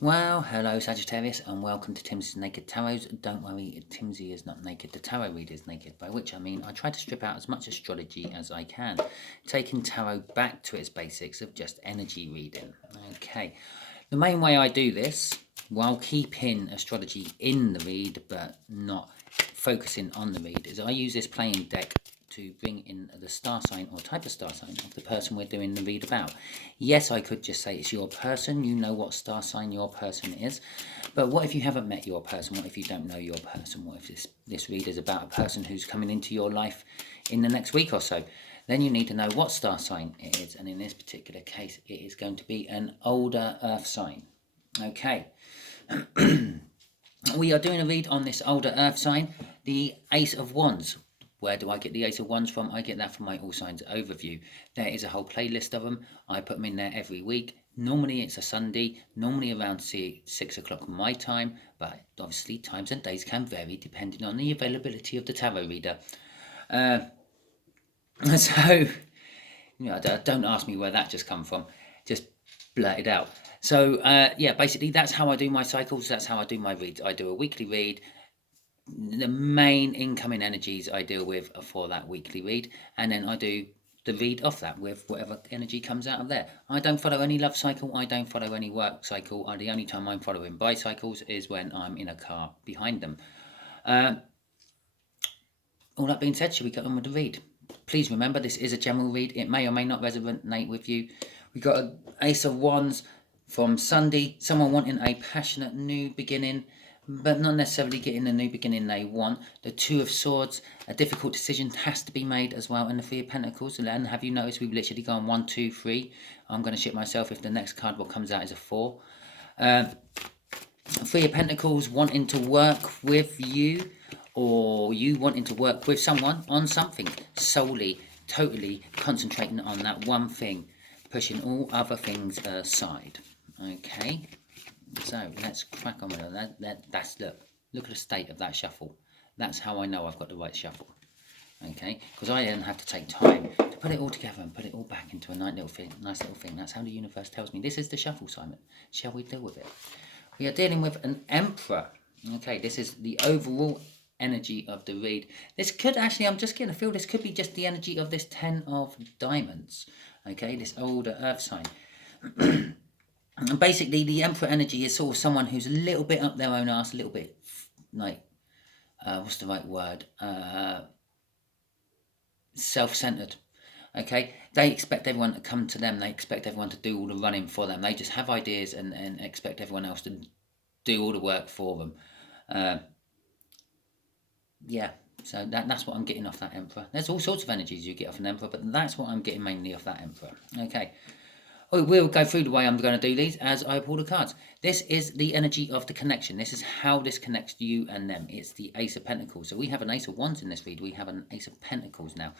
Well, hello Sagittarius and welcome to Timsy Naked Tarot. Don't worry, Timsy is not naked, the tarot reader is naked, by which I mean I try to strip out as much astrology as I can, taking tarot back to its basics of just energy reading. Okay, the main way I do this, while keeping astrology in the read but not focusing on the read, is I use this playing deck to bring in the star sign or type of star sign of the person we're doing the read about. Yes, I could just say it's your person, you know what star sign your person is, but what if you haven't met your person? What if you don't know your person? What if this read is about a person who's coming into your life in the next week or so? Then you need to know what star sign it is, and in this particular case it is going to be an older earth sign. Okay. We are doing a read on this older earth sign, the Ace of Wands. Where do I get the Ace of Wands from? I get that from my All Signs overview. There is a whole playlist of them. I put them in there every week. Normally it's a Sunday, normally around 6 o'clock my time, but obviously times and days can vary depending on the availability of the tarot reader. So, don't ask me where that just come from. Just blurt it out. So, yeah, basically that's how I do my cycles. That's how I do my reads. I do a weekly read. The main incoming energies I deal with are for that weekly read, and then I do the read off that with whatever energy comes out of there. I don't follow any love cycle, I don't follow any work cycle. The only time I'm following bicycles is when I'm in a car behind them. All that being said, should we get on with the read? Please remember, this is a general read. It may or may not resonate with you. We got an Ace of Wands from Sunday, someone wanting a passionate new beginning, but not necessarily getting the new beginning they want. The Two of Swords, a difficult decision has to be made as well. And the Three of Pentacles, and have you noticed we've literally gone 1, 2, 3? I'm going to shit myself if the next card what comes out is a 4. Three of Pentacles wanting to work with you, or you wanting to work with someone on something, solely, totally concentrating on that one thing, pushing all other things aside. Okay, so let's crack on with that. That's look at the state of that shuffle. That's how I know I've got the right shuffle. Okay, because I then have to take time to put it all together and put it all back into a nice little thing. That's how the universe tells me this is the shuffle, Simon. Shall we deal with it? We are dealing with an Emperor. Okay, this is the overall energy of the read. This could actually, I'm just getting a feel, this could be just the energy of this 10 of Diamonds. Okay, this older earth sign. And basically, the Emperor energy is sort of someone who's a little bit up their own arse, a little bit like, what's the right word? Self-centered. Okay, they expect everyone to come to them. They expect everyone to do all the running for them. They just have ideas and expect everyone else to do all the work for them. Yeah, so that's what I'm getting off that Emperor. There's all sorts of energies you get off an Emperor, but that's what I'm getting mainly off that Emperor. Okay. We'll go through the way I'm going to do these as I pull the cards. This is the energy of the connection. This is how this connects you and them. It's the Ace of Pentacles. So we have an Ace of Wands in this read. We have an Ace of Pentacles now.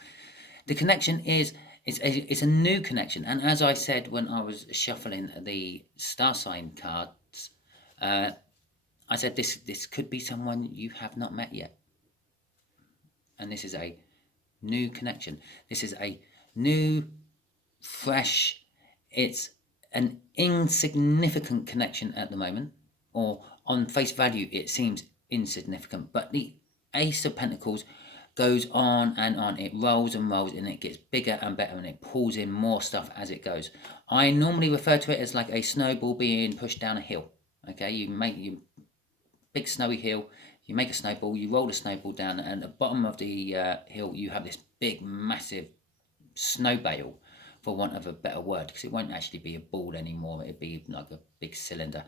The connection is it's a new connection. And as I said when I was shuffling the star sign cards, I said this could be someone you have not met yet. And this is a new connection. This is a new, fresh, it's an insignificant connection at the moment, or on face value it seems insignificant, but the Ace of Pentacles goes on and on. It rolls and rolls and it gets bigger and better and it pulls in more stuff as it goes. I normally refer to it as like a snowball being pushed down a hill. Okay, you make your big snowy hill, you make a snowball, you roll the snowball down, and at the bottom of the hill you have this big massive snow bale, for want of a better word, because it won't actually be a ball anymore. It'd be like a big cylinder.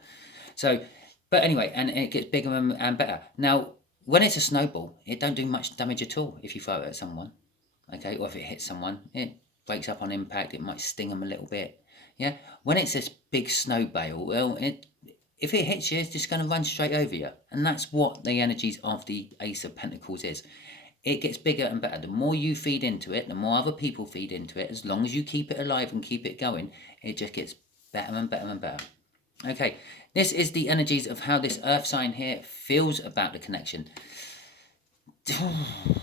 So, but anyway, and it gets bigger and better. Now, when it's a snowball, it don't do much damage at all if you throw it at someone. Okay, or if it hits someone, it breaks up on impact. It might sting them a little bit. Yeah. When it's this big snow bale, well, if it hits you, it's just going to run straight over you. And that's what the energies of the Ace of Pentacles is. It gets bigger and better. The more you feed into it, the more other people feed into it, as long as you keep it alive and keep it going, it just gets better and better and better. Okay, this is the energies of how this earth sign here feels about the connection.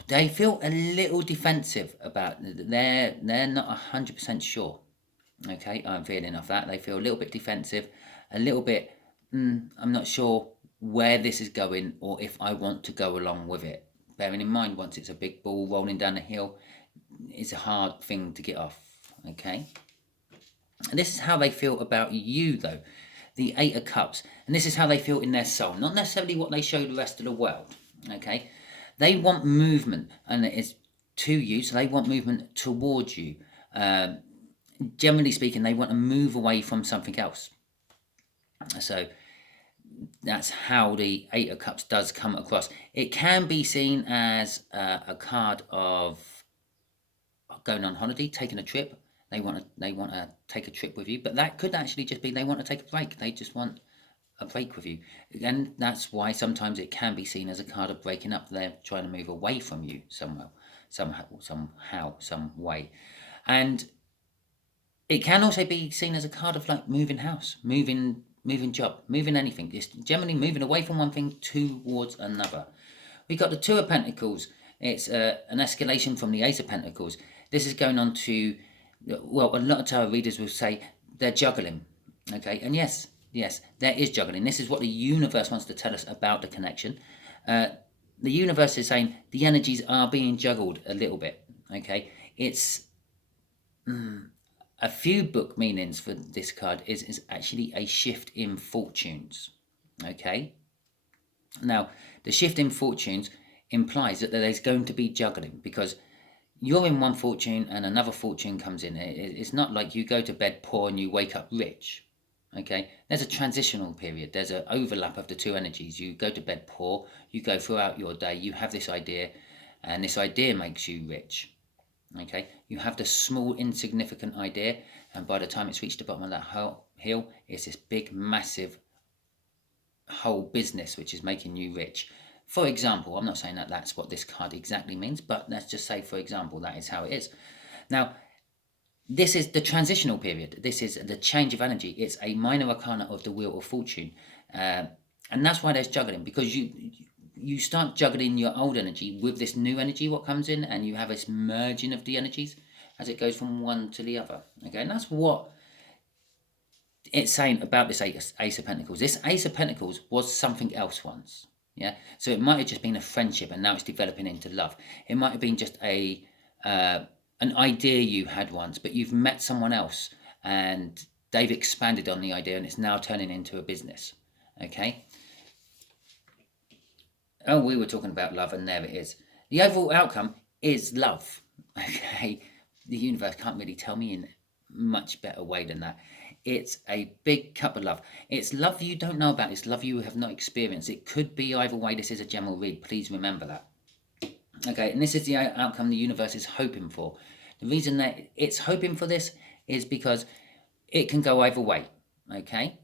They feel a little defensive about it. They're not 100% sure. Okay, I'm feeling off that. They feel a little bit defensive, a little bit I'm not sure where this is going or if I want to go along with it. Bearing in mind, once it's a big ball rolling down the hill, it's a hard thing to get off, okay? And this is how they feel about you, though, the Eight of Cups. And this is how they feel in their soul, not necessarily what they show the rest of the world, okay? They want movement, and it's to you, so they want movement towards you. Generally speaking, they want to move away from something else. So that's how the Eight of Cups does come across. It can be seen as a card of going on holiday, taking a trip. They want to take a trip with you, but that could actually just be they want to take a break. They just want a break with you, and that's why sometimes it can be seen as a card of breaking up. They're trying to move away from you somehow, some way, and it can also be seen as a card of like moving house, moving job, moving anything. It's generally moving away from one thing towards another. We got the Two of Pentacles. It's an escalation from the Ace of Pentacles. This is going on to, well, a lot of tarot readers will say they're juggling. Okay, and yes, there is juggling. This is what the universe wants to tell us about the connection. The universe is saying the energies are being juggled a little bit. Okay, it's a few book meanings for this card is actually a shift in fortunes. Okay, now the shift in fortunes implies that there's going to be juggling because you're in one fortune and another fortune comes in. It's not like you go to bed poor and you wake up rich. Okay, there's a transitional period. There's an overlap of the two energies. You go to bed poor, you go throughout your day, you have this idea, and this idea makes you rich. Okay, you have the small insignificant idea, and by the time it's reached the bottom of that hill, it's this big massive whole business which is making you rich. For example, I'm not saying that that's what this card exactly means, but let's just say, for example, that is how it is. Now, this is the transitional period. This is the change of energy. It's a minor arcana of the Wheel of Fortune. And that's why there's juggling, because you start juggling your old energy with this new energy, what comes in, and you have this merging of the energies as it goes from one to the other. Okay, and that's what it's saying about this Ace of Pentacles. This Ace of Pentacles was something else once. Yeah, so it might have just been a friendship, and now it's developing into love. It might have been just an idea you had once, but you've met someone else, and they've expanded on the idea, and it's now turning into a business. Okay. Oh, we were talking about love, and there it is. The overall outcome is love. Okay, the universe can't really tell me in much better way than that. It's a big cup of love. It's love you don't know about. It's love you have not experienced. It could be either way. This is a general read. Please remember that. Okay, and this is the outcome the universe is hoping for. The reason that it's hoping for this is because it can go either way. Okay,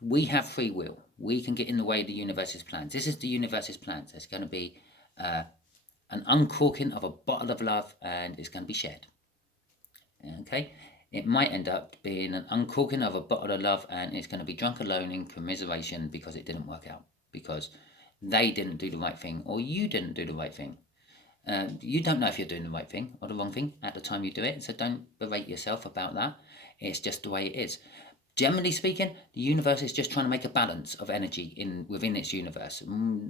we have free will. We can get in the way of the universe's plans. This is the universe's plans. There's going to be an uncorking of a bottle of love, and it's going to be shared. Okay. It might end up being an uncorking of a bottle of love, and it's going to be drunk alone in commiseration because it didn't work out, because they didn't do the right thing, or you didn't do the right thing. You don't know if you're doing the right thing or the wrong thing at the time you do it, so don't berate yourself about that. It's just the way it is. Generally speaking, the universe is just trying to make a balance of energy within its universe.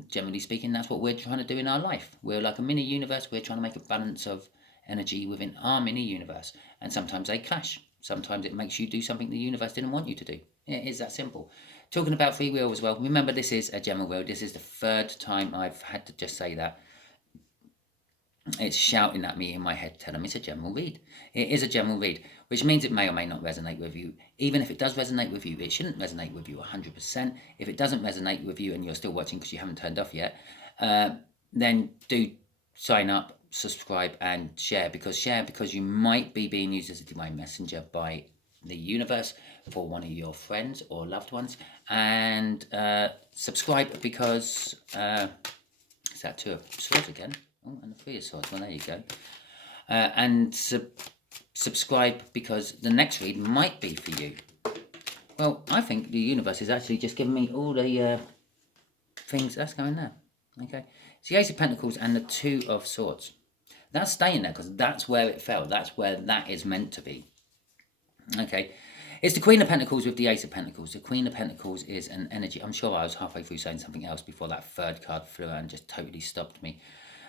Generally speaking, that's what we're trying to do in our life. We're like a mini universe. We're trying to make a balance of energy within our mini universe, and sometimes they clash. Sometimes it makes you do something the universe didn't want you to do. It is that simple. Talking about free will as well, remember this is a general will. This is the third time I've had to just say that. It's shouting at me in my head, telling me it's a general read. It is a general read, which means it may or may not resonate with you. Even if it does resonate with you, it shouldn't resonate with you 100%. If it doesn't resonate with you and you're still watching because you haven't turned off yet, then do sign up, subscribe, and share, because you might be being used as a divine messenger by the universe for one of your friends or loved ones. And subscribe because is that Two of Swords again? Oh, and the Three of Swords. Well, there you go. And subscribe because the next read might be for you. Well, I think the universe is actually just giving me all the things that's going there. Okay, it's the Ace of Pentacles and the Two of Swords. That's staying there because that's where it fell. That's where that is meant to be. Okay, It's the Queen of Pentacles with the Ace of Pentacles. The Queen of Pentacles is an energy. I'm sure I was halfway through saying something else before that third card flew out and just totally stopped me.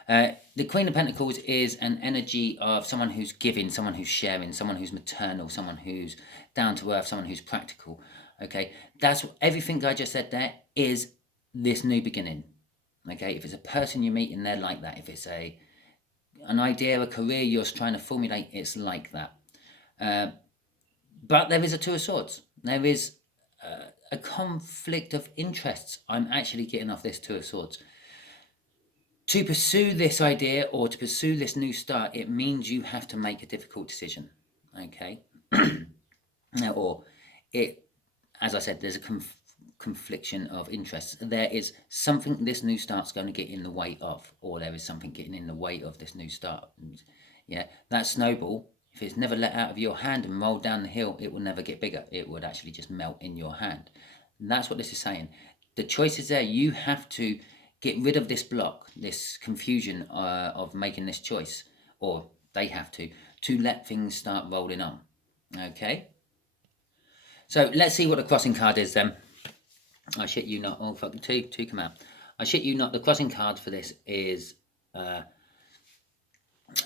The Queen of Pentacles is an energy of someone who's giving, someone who's sharing, someone who's maternal, someone who's down to earth, someone who's practical. Okay, that's everything I just said there is this new beginning. Okay, if it's a person you're meeting, they're like that. If it's an idea, a career you're trying to formulate, it's like that. But there is a Two of Swords. There is a conflict of interests. I'm actually getting off this Two of Swords. To pursue this idea or to pursue this new start, it means you have to make a difficult decision. Okay? As I said, there's a confliction of interests. There is something this new start's going to get in the way of, or there is something getting in the way of this new start. Yeah, that snowball, if it's never let out of your hand and rolled down the hill, it will never get bigger. It would actually just melt in your hand. And that's what this is saying. The choice is there. You have to get rid of this block, this confusion of making this choice, or they have to let things start rolling on. Okay? So let's see what the crossing card is then. I shit you not. Oh, fucking two come out. I shit you not. The crossing card for this is the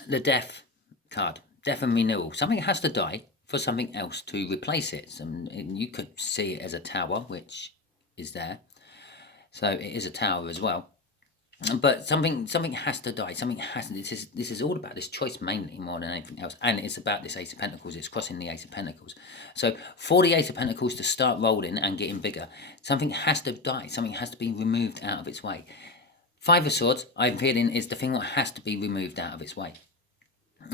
Death card. Death and renewal. Something has to die for something else to replace it. And you could see it as a tower, which is there. So it is a tower as well. But something has to die. Something has to. This is all about this choice mainly, more than anything else. And it's about this Ace of Pentacles. It's crossing the Ace of Pentacles. So for the Ace of Pentacles to start rolling and getting bigger, something has to die. Something has to be removed out of its way. Five of Swords, I'm feeling, is the thing that has to be removed out of its way.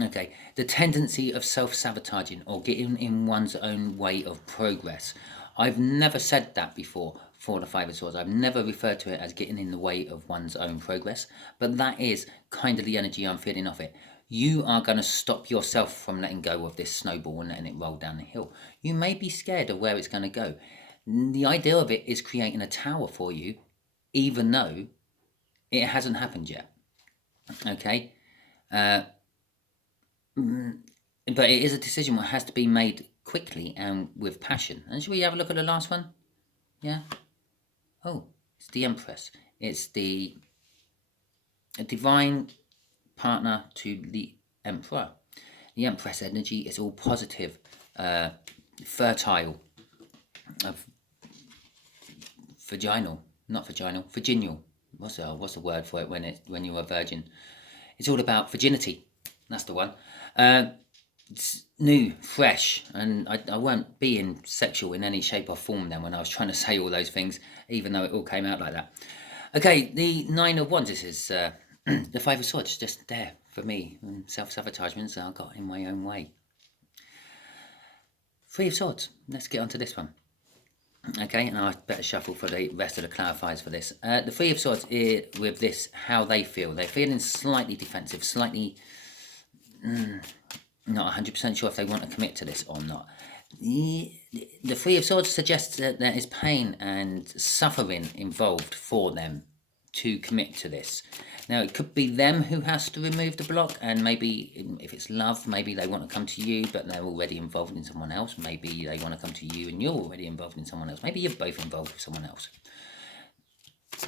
Okay, the tendency of self-sabotaging or getting in one's own way of progress. I've never said that before for the Five of Swords. I've never referred to it as getting in the way of one's own progress, but that is kind of the energy I'm feeling off it. You are going to stop yourself from letting go of this snowball and letting it roll down the hill. You may be scared of where it's going to go. The idea of it is creating a tower for you, even though it hasn't happened yet. Okay? But it is a decision that has to be made quickly and with passion. And should we have a look at the last one? Yeah? Oh, it's the Empress. It's a divine partner to the Emperor. The Empress energy is all positive, fertile, vaginal. What's the word for it when you're a virgin? It's all about virginity. That's the one. It's new, fresh, and I weren't being sexual in any shape or form then when I was trying to say all those things, even though it all came out like that. Okay, the Nine of Wands. This is the Five of Swords, just there for me. Self-sabotagements I got in my own way. Three of Swords. Let's get on to this one. Okay, and I better shuffle for the rest of the clarifiers for this. The Three of Swords, with this, how they feel. They're feeling slightly defensive, slightly... not 100% sure if they want to commit to this or not. The Three of Swords suggests that there is pain and suffering involved for them to commit to this. Now, it could be them who has to remove the block, and maybe if it's love, maybe they want to come to you, but they're already involved in someone else. Maybe they want to come to you and you're already involved in someone else. Maybe you're both involved with someone else.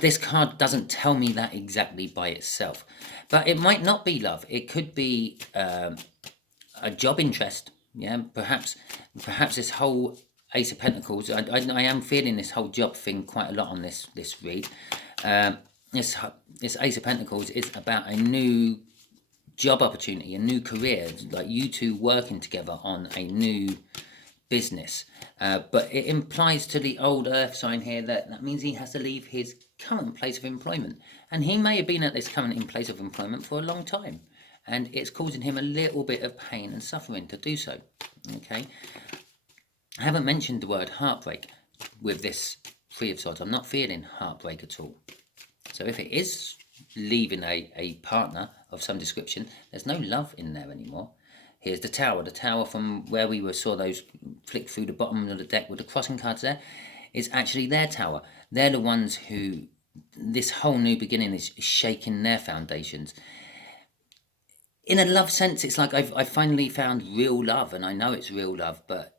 This card doesn't tell me that exactly by itself, but it might not be love. It could be a job interest. Yeah, perhaps this whole Ace of Pentacles. I am feeling this whole job thing quite a lot on this read. This Ace of Pentacles is about a new job opportunity, a new career, like you two working together on a new business. But it implies to the old Earth sign here that means he has to leave his current place of employment. And he may have been at this current place of employment for a long time. And it's causing him a little bit of pain and suffering to do so. Okay? I haven't mentioned the word heartbreak with this Three of Swords. I'm not feeling heartbreak at all. So if it is leaving a partner of some description, there's no love in there anymore. Here's the Tower. The Tower from where we saw those flick through the bottom of the deck with the crossing cards there is actually their tower. They're the ones who this whole new beginning is shaking their foundations. In a love sense, it's like I've finally found real love, and I know it's real love, but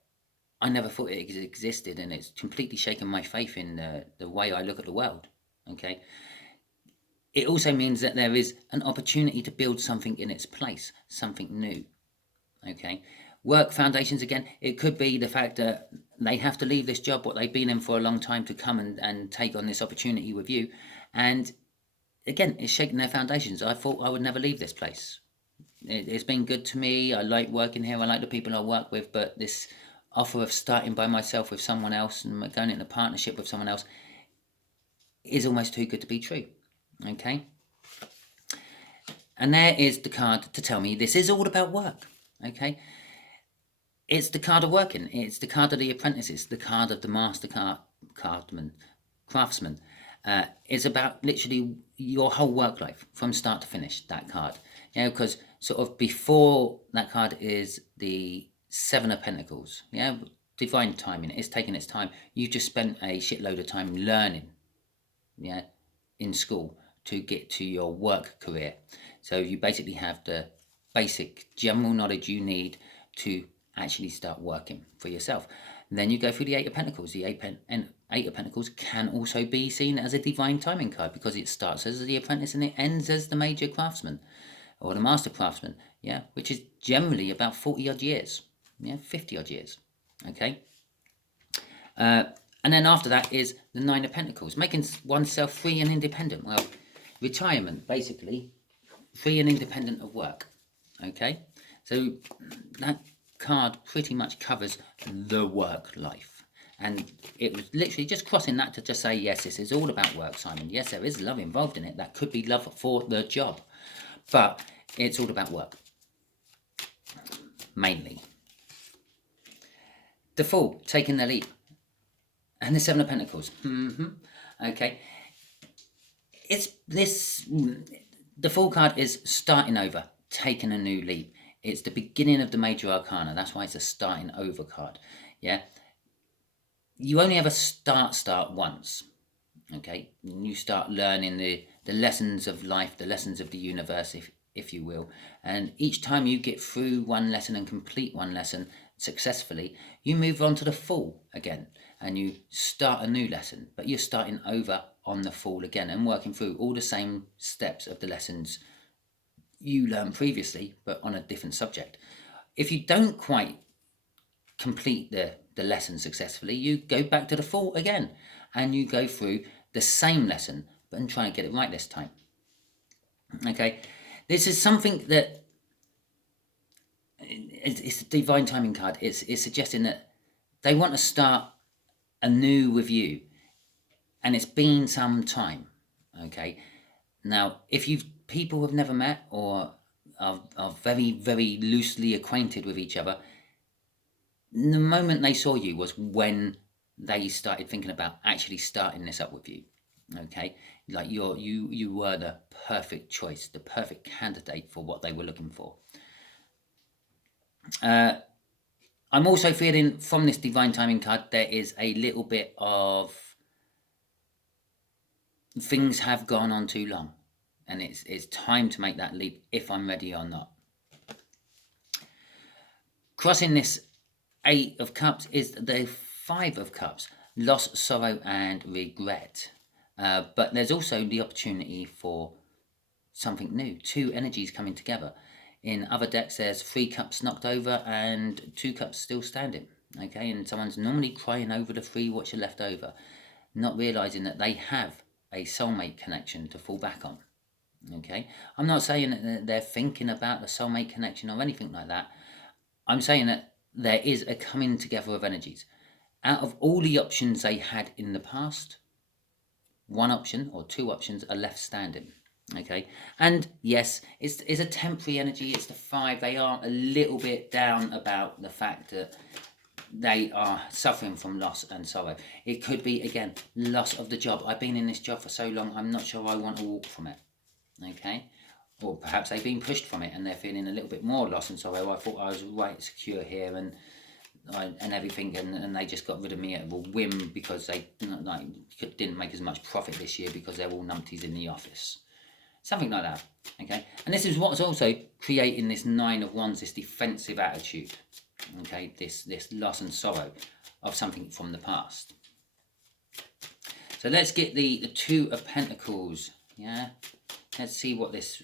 I never thought it existed, and it's completely shaken my faith in the way I look at the world. Okay. It also means that there is an opportunity to build something in its place, something new. Okay. Work foundations, again, it could be the fact that they have to leave this job, what they've been in for a long time, to come and take on this opportunity with you. And again, it's shaking their foundations. I thought I would never leave this place. It's been good to me. I like working here. I like the people I work with. But this offer of starting by myself with someone else and going into partnership with someone else is almost too good to be true. Okay. And there is the card to tell me this is all about work. Okay. It's the card of working. It's the card of the apprentices, the card of the master craftsman. It's about literally your whole work life from start to finish, that card. Yeah, because sort of before that card is the Seven of Pentacles. Yeah, divine timing. It's taking its time. You just spent a shitload of time learning, yeah, in school to get to your work career. So you basically have the basic general knowledge you need to actually start working for yourself. And then you go through the Eight of Pentacles. The Eight of Pentacles can also be seen as a divine timing card, because it starts as the apprentice and it ends as the major craftsman or the master craftsman, yeah, which is generally about 40 odd years, yeah, 50 odd years. Okay. And then after that is the Nine of Pentacles, making oneself free and independent. Well, retirement, basically, free and independent of work. Okay, so that card pretty much covers the work life. And it was literally just crossing that to just say, yes, this is all about work, Simon. Yes, there is love involved in it. That could be love for the job, but it's all about work, mainly. The Fool, taking the leap. And the Seven of Pentacles. Okay. It's this. The Fool card is starting over, taking a new leap. It's the beginning of the major arcana. That's why it's a starting over card. Yeah. You only ever start once. Okay. You start learning the lessons of life, the lessons of the universe, if you will. And each time you get through one lesson and complete one lesson successfully, you move on to the Fool again. And you start a new lesson, but you're starting over on the Fool again and working through all the same steps of the lessons you learned previously, but on a different subject. If you don't quite complete the lesson successfully, you go back to the Fool again and you go through the same lesson, but and try and get it right this time. Okay, this is something that it's a divine timing card. It's suggesting that they want to start anew with you, and it's been some time. Okay, now if people have never met or are very, very loosely acquainted with each other, the moment they saw you was when they started thinking about actually starting this up with you. Okay, like you were the perfect choice, the perfect candidate for what they were looking for. I'm also feeling from this divine timing card there is a little bit of things have gone on too long, and it's time to make that leap if I'm ready or not. Crossing this Eight of Cups is the Five of Cups, loss, sorrow and regret. But there's also the opportunity for something new, two energies coming together. In other decks, there's 3 cups knocked over and 2 cups still standing. Okay, and someone's normally crying over the 3 what's left over, not realizing that they have a soulmate connection to fall back on. Okay, I'm not saying that they're thinking about the soulmate connection or anything like that. I'm saying that there is a coming together of energies. Out of all the options they had in the past, 1 option or 2 options are left standing. Okay, and yes, it's a temporary energy. It's the 5. They are a little bit down about the fact that they are suffering from loss and sorrow. It could be, again, loss of the job. I've been in this job for so long, I'm not sure I want to walk from it. Okay, or perhaps they've been pushed from it and they're feeling a little bit more loss and sorrow. I thought I was right secure here and everything, and they just got rid of me at a whim because they didn't make as much profit this year because they're all numpties in the office. Something like that. Okay, and this is what's also creating this 9 of Wands, this defensive attitude. Okay, this loss and sorrow of something from the past. So let's get the Two of Pentacles. Yeah, let's see what this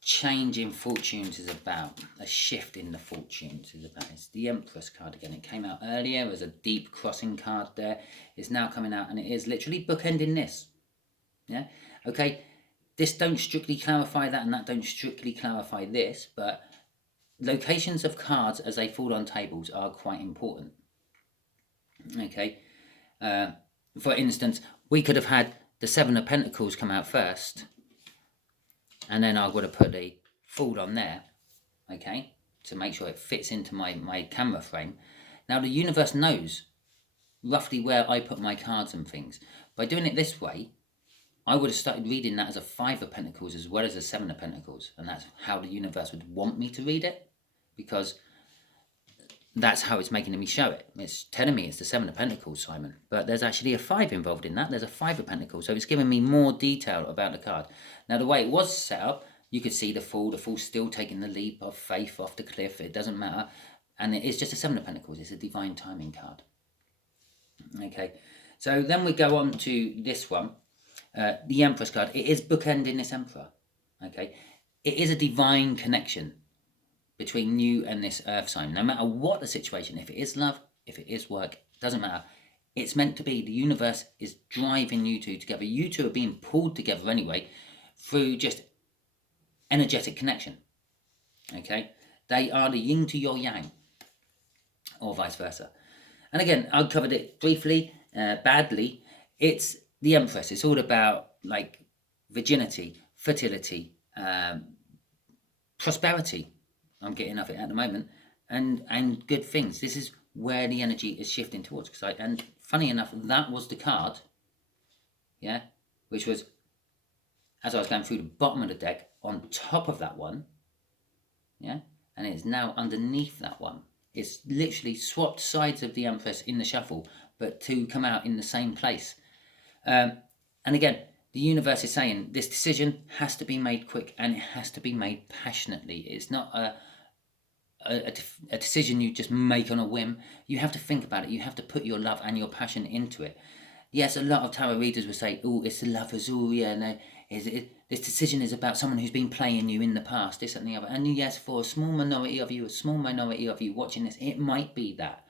change in fortunes is about. A shift in the fortunes is about. It's the Empress card again. It came out earlier as a deep crossing card there. It's now coming out, and it is literally bookending this. Yeah, okay, this don't strictly clarify that, and that don't strictly clarify this, but locations of cards as they fall on tables are quite important. Okay, for instance, we could have had the Seven of Pentacles come out first, and then I would have put the Fool on there, okay, to make sure it fits into my camera frame. Now the universe knows roughly where I put my cards and things. By doing it this way, I would have started reading that as a Five of Pentacles as well as a Seven of Pentacles, and that's how the universe would want me to read it, because that's how it's making me show it. It's telling me it's the Seven of Pentacles, Simon, but there's actually a Five involved in that. There's a Five of Pentacles, so it's giving me more detail about the card. Now, the way it was set up, you could see the Fool still taking the leap of faith off the cliff. It doesn't matter, and it is just a Seven of Pentacles. It's a divine timing card. Okay, so then we go on to this one. The Empress card, it is bookending this Emperor. Okay, it is a divine connection between you and this earth sign. No matter what the situation, if it is love, if it is work, doesn't matter. It's meant to be. The universe is driving you two together. You two are being pulled together anyway through just energetic connection. Okay, they are the yin to your yang, or vice versa. And again, I covered it briefly, badly. It's the Empress. It's all about like virginity, fertility, prosperity. I'm getting of it at the moment, and good things. This is where the energy is shifting towards. And funny enough, that was the card, yeah, which was, as I was going through the bottom of the deck, on top of that one, yeah, and it's now underneath that one. It's literally swapped sides of the Empress in the shuffle, but to come out in the same place. And again, the universe is saying this decision has to be made quick, and it has to be made passionately. It's not a decision you just make on a whim. You have to think about it. You have to put your love and your passion into it. Yes, a lot of tarot readers will say, oh, it's the lovers, oh yeah, no, this decision is about someone who's been playing you in the past, this and the other. And yes, for a small minority of you watching this, it might be that.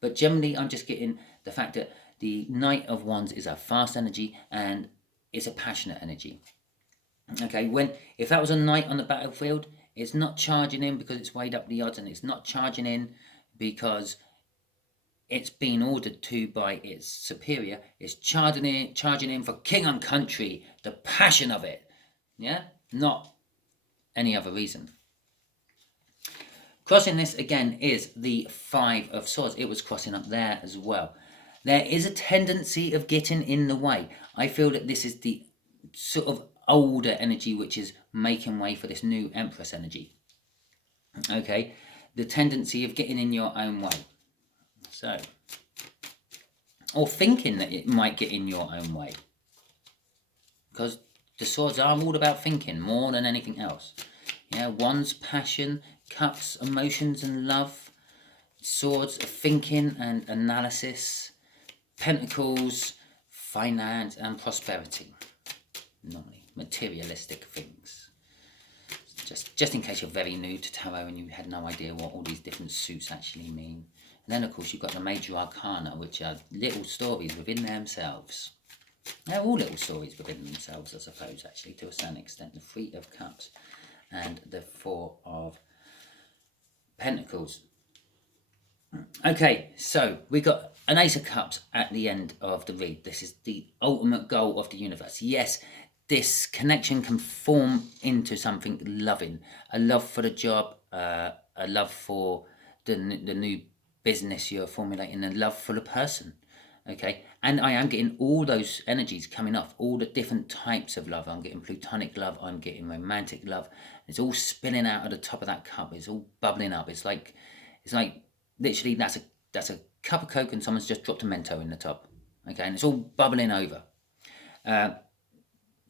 But generally, I'm just getting the fact that the Knight of Wands is a fast energy and it's a passionate energy. Okay, if that was a knight on the battlefield, it's not charging in because it's weighed up the odds, and it's not charging in because it's been ordered to by its superior. It's charging in for king and country, the passion of it. Yeah, not any other reason. Crossing this again is the Five of Swords. It was crossing up there as well. There is a tendency of getting in the way. I feel that this is the sort of older energy which is making way for this new Empress energy. Okay, the tendency of getting in your own way. So, or thinking that it might get in your own way. Because the swords are all about thinking more than anything else. Yeah, Wands, passion, cups, emotions and love. Swords, thinking and analysis. Pentacles, finance and prosperity. Normally, materialistic things. Just in case you're very new to tarot and you had no idea what all these different suits actually mean. And then, of course, you've got the Major Arcana, which are little stories within themselves. They're all little stories within themselves, I suppose, actually, to a certain extent. The Three of Cups and the Four of Pentacles. Okay, so we got an Ace of Cups at the end of the read. This is the ultimate goal of the universe. Yes, this connection can form into something loving. A love for the job, a love for the new business you're formulating, a love for the person. Okay, and I am getting all those energies coming off, all the different types of love. I'm getting platonic love, I'm getting romantic love. It's all spilling out of the top of that cup. It's all bubbling up. It's like literally that's a cup of Coke and someone's just dropped a Mento in the top. Okay, and it's all bubbling over.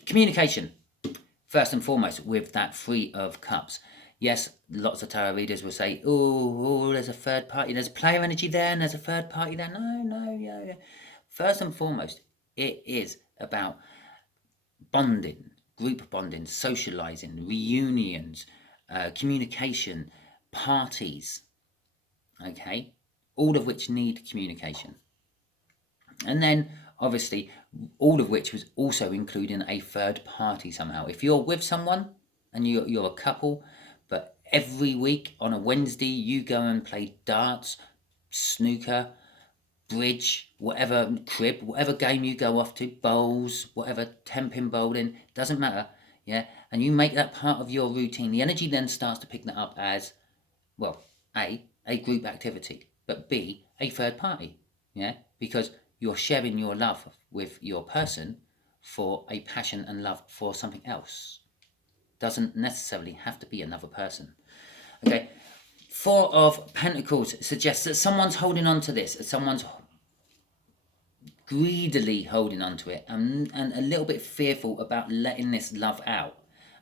Communication, first and foremost, with that Three of Cups. Yes, lots of tarot readers will say, oh, there's a third party, there's player energy there, and there's a third party there. No, yeah. First and foremost, it is about bonding, group bonding, socializing, reunions, communication, parties, okay? All of which need communication. And then, obviously, all of which was also including a third party somehow. If you're with someone and you're a couple, but every week on a Wednesday you go and play darts, snooker, bridge, whatever, crib, whatever game you go off to, bowls, whatever, 10-pin bowling, doesn't matter, yeah? And you make that part of your routine. The energy then starts to pick that up as, well, a group activity, but B, a third party, yeah? Because you're sharing your love with your person for a passion and love for something else. Doesn't necessarily have to be another person. Okay, Four of Pentacles suggests that someone's holding on to this, someone's greedily holding on to it, and a little bit fearful about letting this love out.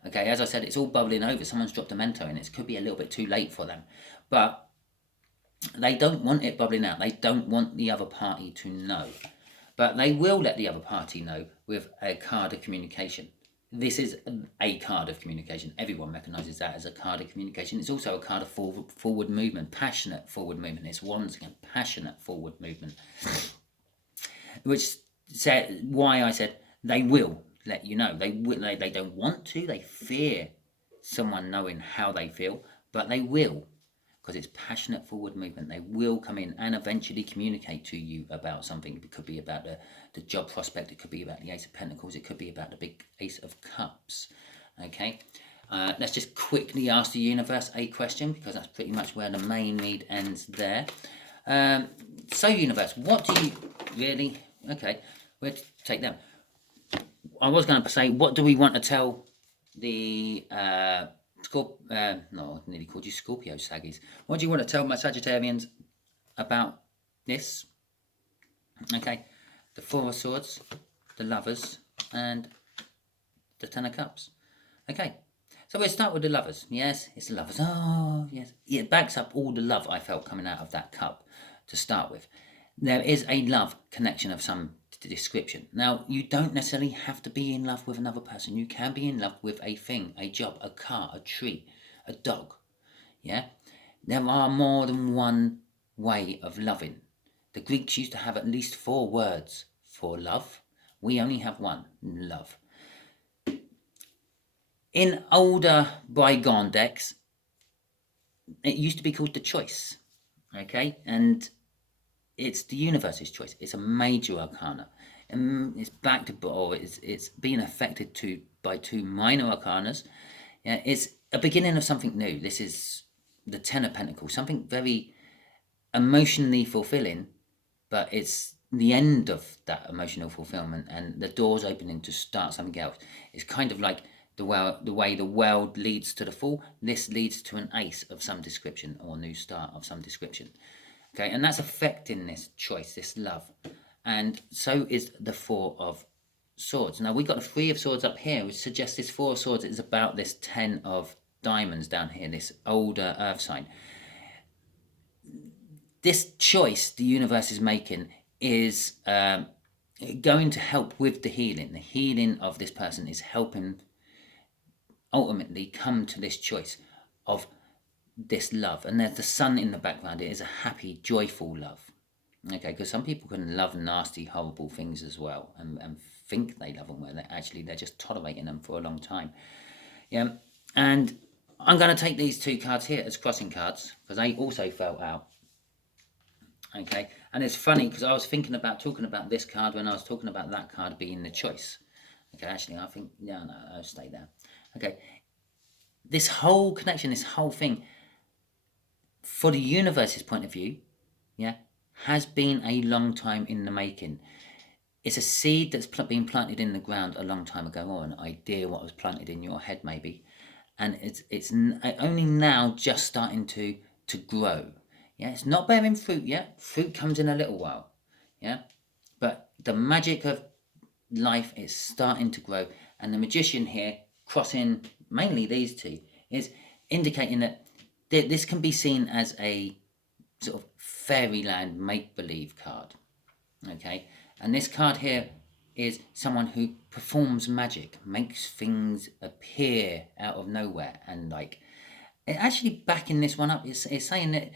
Okay, as I said, it's all bubbling over. Someone's dropped a mento in it. It could be a little bit too late for them. But they don't want it bubbling out. They don't want the other party to know. But they will let the other party know with a card of communication. This is a card of communication. Everyone recognises that as a card of communication. It's also a card of forward movement, passionate forward movement. It's once again passionate forward movement. Which said why I said they will let you know. They don't want to. They fear someone knowing how they feel, but they will, because it's passionate forward movement. They will come in and eventually communicate to you about something. It could be about the job prospect. It could be about the Ace of Pentacles. It could be about the big Ace of Cups. Okay, let's just quickly ask the universe a question, because that's pretty much where the main read ends there. So universe, what do you really... Okay, we'll take them. I was going to say, what do we want to tell the no, I nearly called you Scorpio Saggies. What do you want to tell my Sagittarians about this? Okay, the Four of Swords, the Lovers, and the Ten of Cups. Okay, so we'll start with the Lovers. Yes, it's the Lovers. Oh, yes. It backs up all the love I felt coming out of that cup to start with. There is a love connection of some description. Now, you don't necessarily have to be in love with another person. You can be in love with a thing, a job, a car, a tree, a dog. Yeah? There are more than one way of loving. The Greeks used to have at least 4 words for love. We only have one, love. In older bygone decks, it used to be called the choice. Okay? And it's the universe's choice. It's a major arcana. It's backed, or it's being affected by 2 minor arcanas. Yeah, it's a beginning of something new. This is the Ten of Pentacles, something very emotionally fulfilling, but it's the end of that emotional fulfillment and the doors opening to start something else. It's kind of like the way the world leads to the fall. This leads to an ace of some description, or a new start of some description. Okay, and that's affecting this choice, this love. And so is the Four of Swords. Now, we've got the Three of Swords up here, which suggests this Four of Swords is about this 10 of Diamonds down here, this older earth sign. This choice the universe is making is going to help with the healing. The healing of this person is helping ultimately come to this choice of this love. And there's the sun in the background. It is a happy, joyful love. Okay, because some people can love nasty, horrible things as well, and think they love them when they're just tolerating them for a long time. Yeah, and I'm going to take these 2 cards here as crossing cards, because they also fell out. Okay, and it's funny because I was thinking about talking about this card when I was talking about that card being the choice. Okay, actually, I think, no, I'll stay there. Okay, this whole connection, this whole thing, for the universe's point of view, yeah, has been a long time in the making. It's a seed that's been planted in the ground a long time ago, or an idea what was planted in your head maybe, and it's only now just starting to grow. Yeah, it's not bearing fruit yet. Fruit comes in a little while. Yeah, but the magic of life is starting to grow, and the magician here, crossing mainly these 2, is indicating that this can be seen as a sort of fairyland make-believe card. Okay, and this card here is someone who performs magic, makes things appear out of nowhere, and like it actually backing this one up is saying that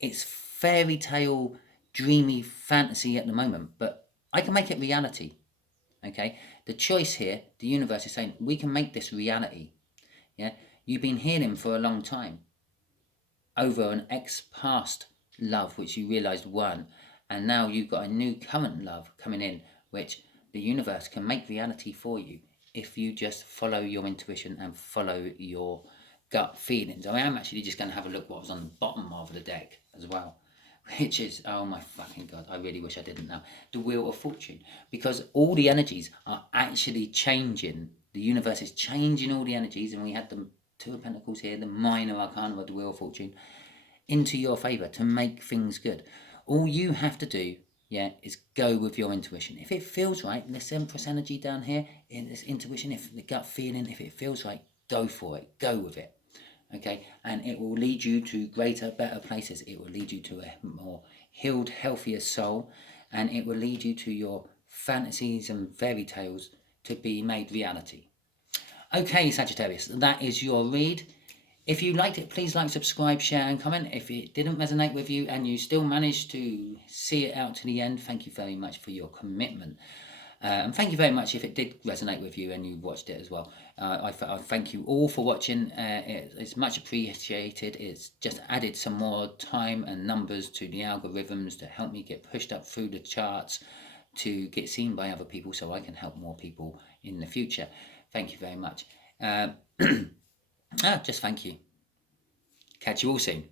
it's fairy tale, dreamy fantasy at the moment, but I can make it reality. Okay, the choice here, the universe is saying we can make this reality. Yeah, you've been healing for a long time over an ex-past love which you realized weren't, and now you've got a new current love coming in which the universe can make reality for you if you just follow your intuition and follow your gut feelings. I am actually just going to have a look what was on the bottom of the deck as well, which is, oh my fucking god, I really wish I didn't now, the Wheel of Fortune, because all the energies are actually changing. The universe is changing all the energies, and we had the Two of Pentacles here, the minor arcana of the Wheel of Fortune, into your favour to make things good. All you have to do, yeah, is go with your intuition. If it feels right, this Empress energy down here, in this intuition, if the gut feeling, if it feels right, go for it, go with it. Okay, and it will lead you to greater, better places. It will lead you to a more healed, healthier soul, and it will lead you to your fantasies and fairy tales to be made reality. Okay, Sagittarius, that is your read. If you liked it, please like, subscribe, share, and comment. If it didn't resonate with you and you still managed to see it out to the end, thank you very much for your commitment. And thank you very much if it did resonate with you and you watched it as well. I thank you all for watching. It's much appreciated. It's just added some more time and numbers to the algorithms to help me get pushed up through the charts to get seen by other people so I can help more people in the future. Thank you very much. Just thank you. Catch you all soon.